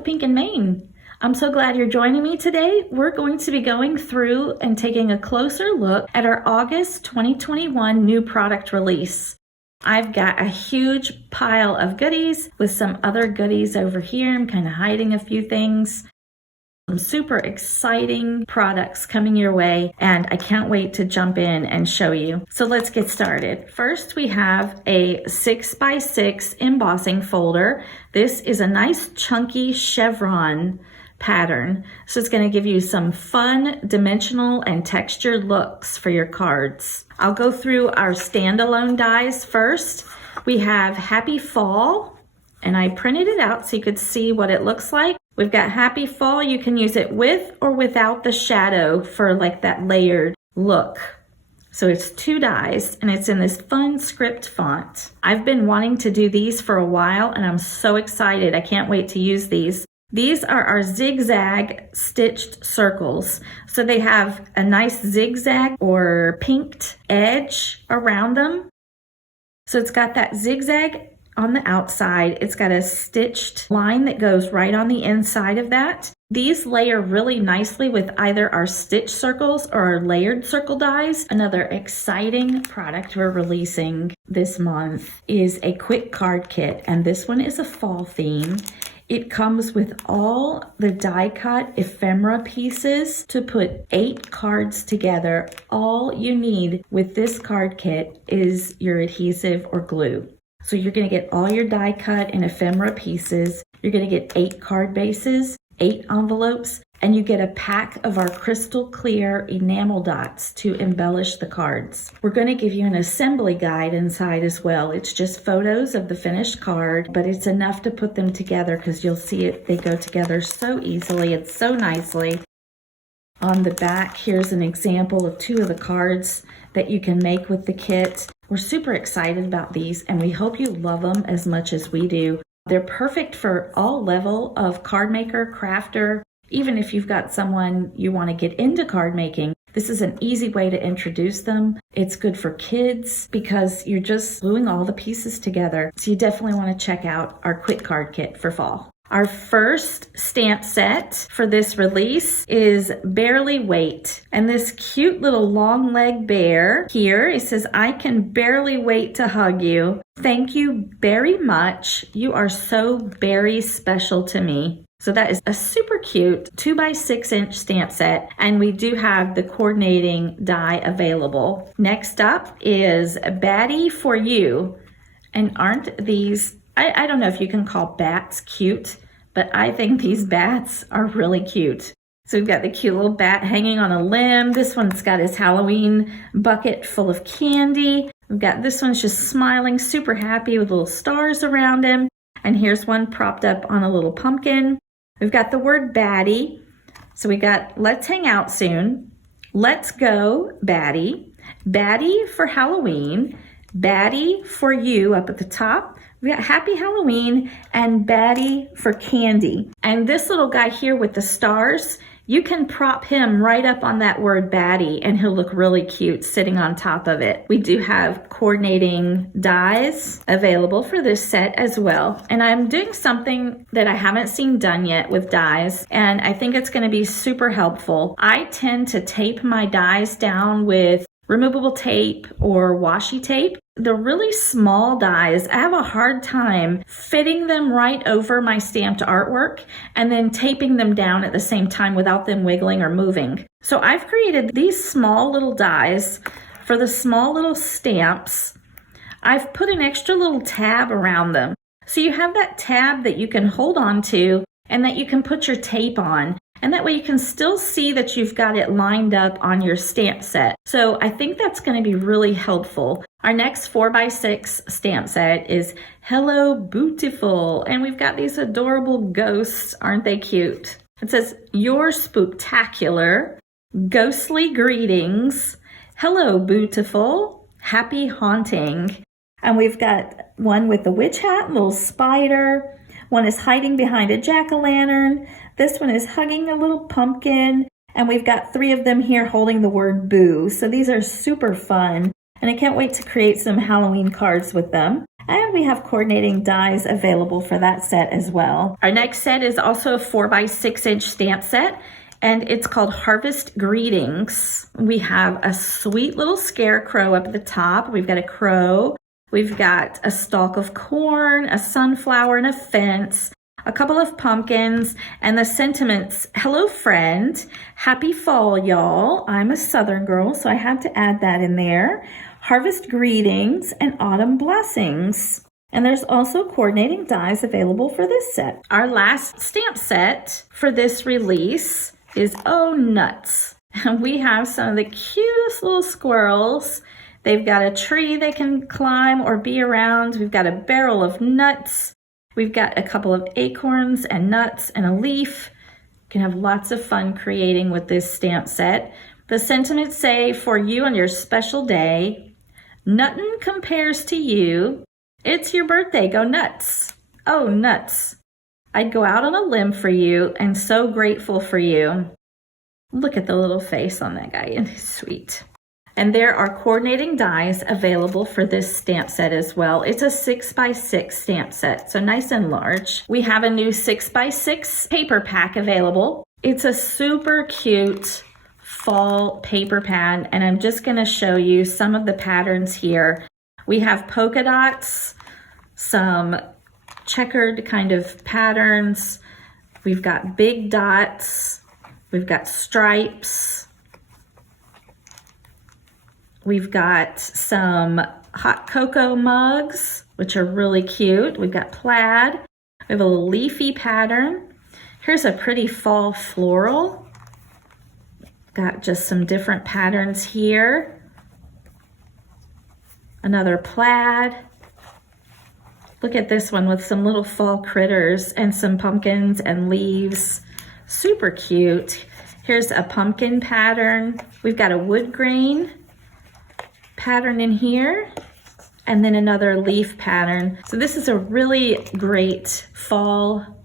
with Pink and Maine. I'm so glad you're joining me today. We're going to be going through and taking a closer look at our August 2021 new product release. I've got a huge pile of goodies with some other goodies over here. I'm kind of hiding a few things. Some super exciting products coming your way, and I can't wait to jump in and show you. So let's get started. First, we have a 6x6 embossing folder. This is a nice chunky chevron pattern. So it's going to give you some fun dimensional and textured looks for your cards. I'll go through our standalone dies first. We have Happy Fall, and I printed it out so you could see what it looks like. We've got Happy Fall. You can use it with or without the shadow for like that layered look. So it's 2 dies and it's in this fun script font. I've been wanting to do these for a while and I'm so excited. I can't wait to use these. These are our zigzag stitched circles. So they have a nice zigzag or pinked edge around them. So it's got that zigzag on the outside. It's got a stitched line that goes right on the inside of that. These layer really nicely with either our stitch circles or our layered circle dies. Another exciting product we're releasing this month is a quick card kit, and this one is a fall theme. It comes with all the die cut ephemera pieces to put 8 cards together. All you need with this card kit is your adhesive or glue. So you're going to get all your die cut and ephemera pieces. You're going to get 8 card bases, 8 envelopes, and you get a pack of our crystal clear enamel dots to embellish the cards. We're going to give you an assembly guide inside as well. It's just photos of the finished card, but it's enough to put them together because you'll see it. They go together so easily. It's so nicely. On the back, here's an example of 2 of the cards that you can make with the kit. We're super excited about these and we hope you love them as much as we do. They're perfect for all level of card maker, crafter, even if you've got someone you want to get into card making. This is an easy way to introduce them. It's good for kids because you're just gluing all the pieces together. So you definitely want to check out our quick card kit for fall. Our first stamp set for this release is Barely Wait. And this cute little long leg bear here, it says, I can barely wait to hug you. Thank you very much. You are so very special to me. So that is a super cute 2x6 inch stamp set. And we do have the coordinating die available. Next up is Baddie for You. And aren't these, I don't know if you can call bats cute, but I think these bats are really cute. So we've got the cute little bat hanging on a limb. This one's got his Halloween bucket full of candy. We've got this one's just smiling, super happy with little stars around him. And here's one propped up on a little pumpkin. We've got the word Baddie. So we got Let's Hang Out Soon, Let's Go Baddie, Baddie for Halloween, Baddie for You up at the top. We got Happy Halloween and Baddie for Candy. And this little guy here with the stars, you can prop him right up on that word Baddie and he'll look really cute sitting on top of it. We do have coordinating dies available for this set as well. And I'm doing something that I haven't seen done yet with dies, and I think it's going to be super helpful. I tend to tape my dies down with removable tape or washi tape. The really small dies, I have a hard time fitting them right over my stamped artwork and then taping them down at the same time without them wiggling or moving. So I've created these small little dies for the small little stamps. I've put an extra little tab around them. So you have that tab that you can hold on to and that you can put your tape on. And that way you can still see that you've got it lined up on your stamp set. So I think that's going to be really helpful. Our next 4x6 stamp set is Hello Bootiful. And we've got these adorable ghosts. Aren't they cute? It says, You're spooktacular. Ghostly greetings. Hello Bootiful. Happy haunting. And we've got one with the witch hat, little spider. One is hiding behind a jack-o'-lantern. This one is hugging a little pumpkin. And we've got 3 of them here holding the word boo. So these are super fun. And I can't wait to create some Halloween cards with them. And we have coordinating dies available for that set as well. Our next set is also a 4x6-inch stamp set, and it's called Harvest Greetings. We have a sweet little scarecrow up at the top. We've got a crow. We've got a stalk of corn, a sunflower, and a fence, a couple of pumpkins, and the sentiments, hello friend, happy fall y'all. I'm a Southern girl, so I had to add that in there. Harvest greetings and autumn blessings. And there's also coordinating dies available for this set. Our last stamp set for this release is Oh Nuts. And we have some of the cutest little squirrels. They've got a tree they can climb or be around. We've got a barrel of nuts. We've got a couple of acorns and nuts and a leaf. You can have lots of fun creating with this stamp set. The sentiments say, for you on your special day, nuttin' compares to you. It's your birthday, go nuts. Oh, nuts. I'd go out on a limb for you and so grateful for you. Look at the little face on that guy, and he's sweet. And there are coordinating dies available for this stamp set as well. It's a 6x6 stamp set, so nice and large. We have a new 6x6 paper pack available. It's a super cute fall paper pad, and I'm just going to show you some of the patterns here. We have polka dots, some checkered kind of patterns. We've got big dots. We've got stripes. We've got some hot cocoa mugs, which are really cute. We've got plaid. We have a little leafy pattern. Here's a pretty fall floral. Got just some different patterns here. Another plaid. Look at this one with some little fall critters and some pumpkins and leaves. Super cute. Here's a pumpkin pattern. We've got a wood grain pattern in here, and then another leaf pattern. So this is a really great fall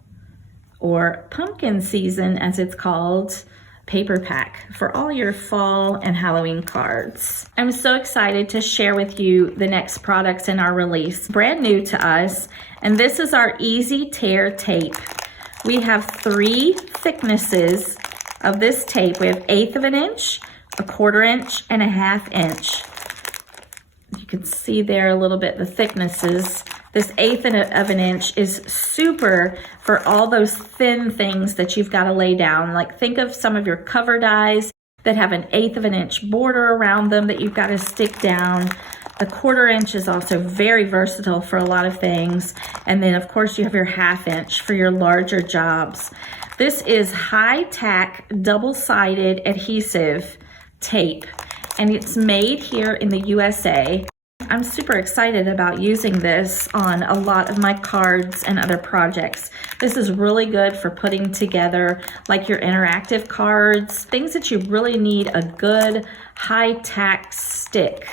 or pumpkin season, as it's called, paper pack for all your fall and Halloween cards. I'm so excited to share with you the next products in our release, brand new to us, and this is our Easy Tear tape. We have 3 thicknesses of this tape. We have 1/8 of an inch, 1/4 inch, and 1/2 inch. You can see there a little bit the thicknesses. This 1/8 of an inch is super for all those thin things that you've got to lay down. Like think of some of your cover dies that have an 1/8 of an inch border around them that you've got to stick down. A 1/4 inch is also very versatile for a lot of things. And then of course you have your 1/2 inch for your larger jobs. This is high tack double-sided adhesive tape, and it's made here in the USA. I'm super excited about using this on a lot of my cards and other projects. This is really good for putting together like your interactive cards, things that you really need a good high tack stick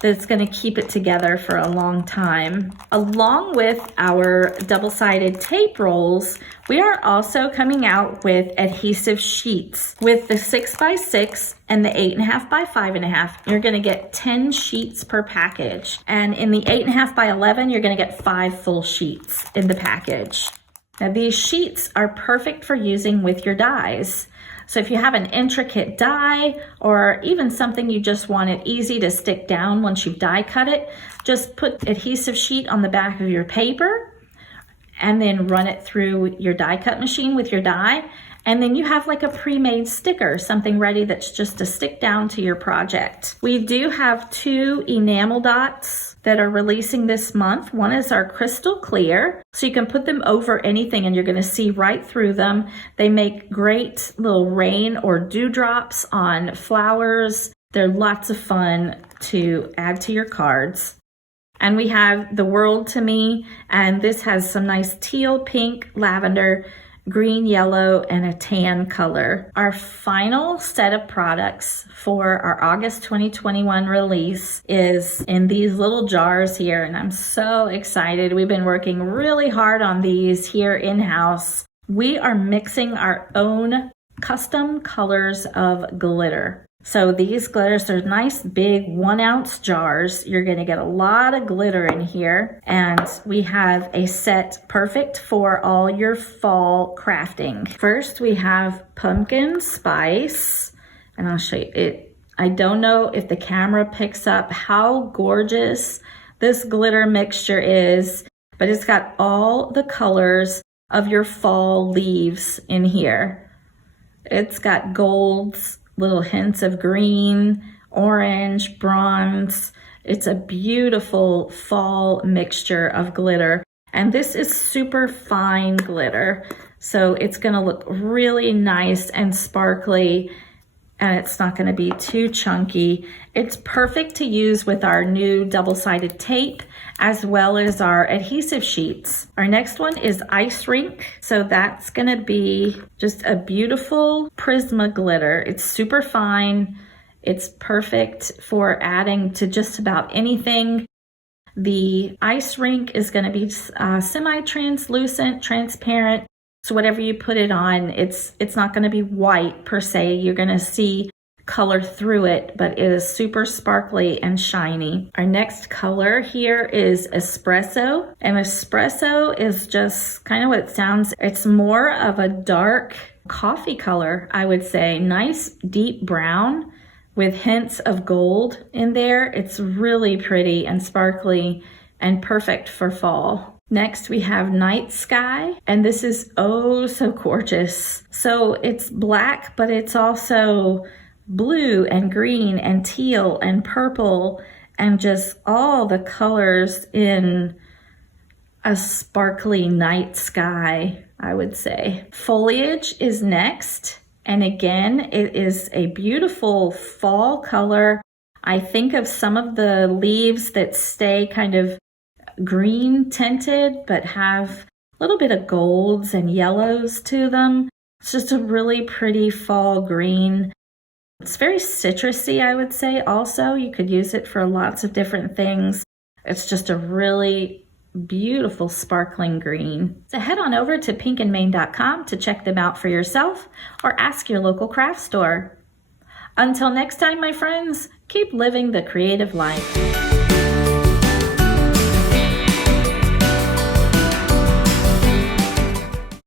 that's going to keep it together for a long time. Along with our double-sided tape rolls, we are also coming out with adhesive sheets. With the 6x6 and the 8.5 by 5.5, you're going to get 10 sheets per package. And in the 8.5 by 11, you're going to get 5 full sheets in the package. Now these sheets are perfect for using with your dies. So if you have an intricate die or even something you just want it easy to stick down once you've die cut it, just put adhesive sheet on the back of your paper and then run it through your die cut machine with your die. And then you have like a pre-made sticker, something ready that's just to stick down to your project. We do have 2 enamel dots that are releasing this month. One is our crystal clear, so you can put them over anything and you're going to see right through them. They make great little rain or dewdrops on flowers. They're lots of fun to add to your cards. And we have the World to Me, and this has some nice teal, pink, lavender, green, yellow, and a tan color. Our final set of products for our August 2021 release is in these little jars here, and I'm so excited. We've been working really hard on these here in-house. We are mixing our own custom colors of glitter. So these glitters, they're nice big 1 ounce jars. You're gonna get a lot of glitter in here. And we have a set perfect for all your fall crafting. First, we have pumpkin spice, and I'll show you it. I don't know if the camera picks up how gorgeous this glitter mixture is, but it's got all the colors of your fall leaves in here. It's got golds, little hints of green, orange, bronze. It's a beautiful fall mixture of glitter. And this is super fine glitter. So it's gonna look really nice and sparkly, and it's not gonna be too chunky. It's perfect to use with our new double-sided tape as well as our adhesive sheets. Our next one is ice rink. So that's gonna be just a beautiful Prisma glitter. It's super fine. It's perfect for adding to just about anything. The ice rink is gonna be semi-translucent, transparent. So whatever you put it on, it's not gonna be white per se. You're gonna see color through it, but it is super sparkly and shiny. Our next color here is espresso, and espresso is just kind of what it sounds. It's more of a dark coffee color, I would say. Nice deep brown with hints of gold in there. It's really pretty and sparkly and perfect for fall. Next, we have Night Sky, and this is oh so gorgeous. So it's black, but it's also blue and green and teal and purple and just all the colors in a sparkly night sky, I would say. Foliage is next, and again, it is a beautiful fall color. I think of some of the leaves that stay kind of green tinted but have a little bit of golds and yellows to them. It's just a really pretty fall green. It's very citrusy, I would say. Also, you could use it for lots of different things. It's just a really beautiful sparkling green. So head on over to pinkandmain.com to check them out for yourself or ask your local craft store. Until next time, my friends, keep living the creative life.